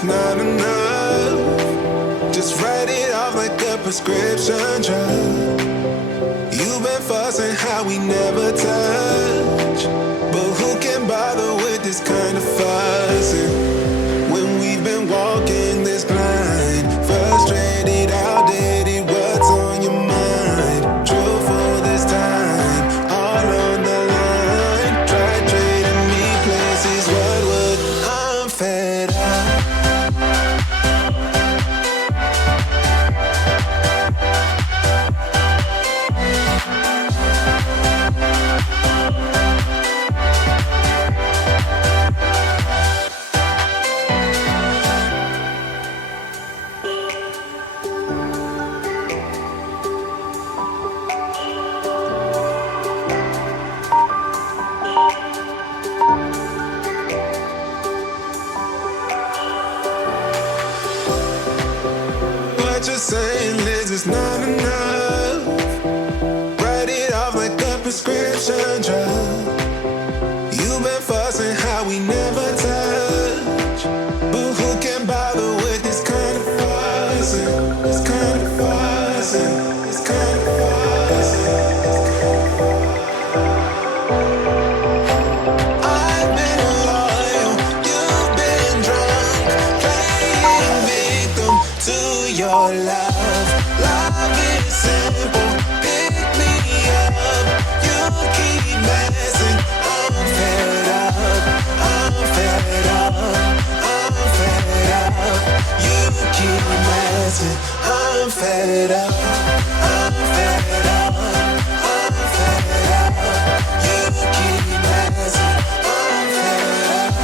it's not enough. Just write it off like a prescription drug. You've been fussing how we never touch, but who can bother with this kind of fussing when we've been walking this blind? Frustrated, outdated, what's on your mind? Truthful this time, all on the line. Try trading me places, what would? I'm fed up. What you're saying, Liz, is not enough. Write it off like a prescription drug. You've been fussing how we never touch, but who can bother with this kind of fussing? This kind of fussing, this kind of fussing. I've been loyal, you've been drunk, playing victim to your love. Love is simple, pick me up. You keep messing, I'm fed up. I'm fed up, I'm fed up. You keep messing, I'm fed up. I'm fed up, I'm fed up. You keep messing, I'm fed up.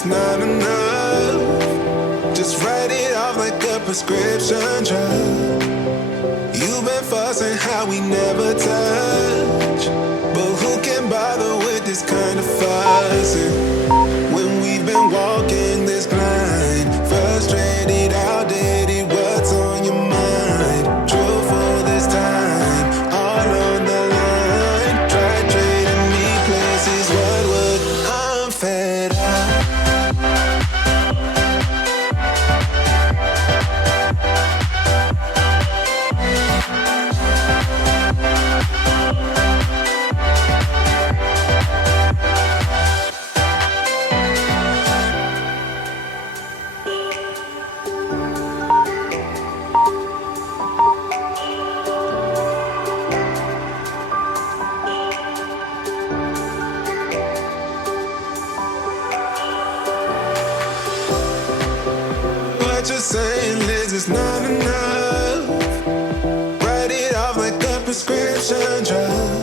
it's not enough. Just write it off like a prescription drug. You've been fussing how we never touch, but who can bother with this kind of fussing when we've been walking this blind? Frustrated, outdated, what's on your mind? Truthful this time, all on the line. Try trading me places, what would I'm fed up. What you're saying, Liz, is not enough. Write it off like a prescription drug.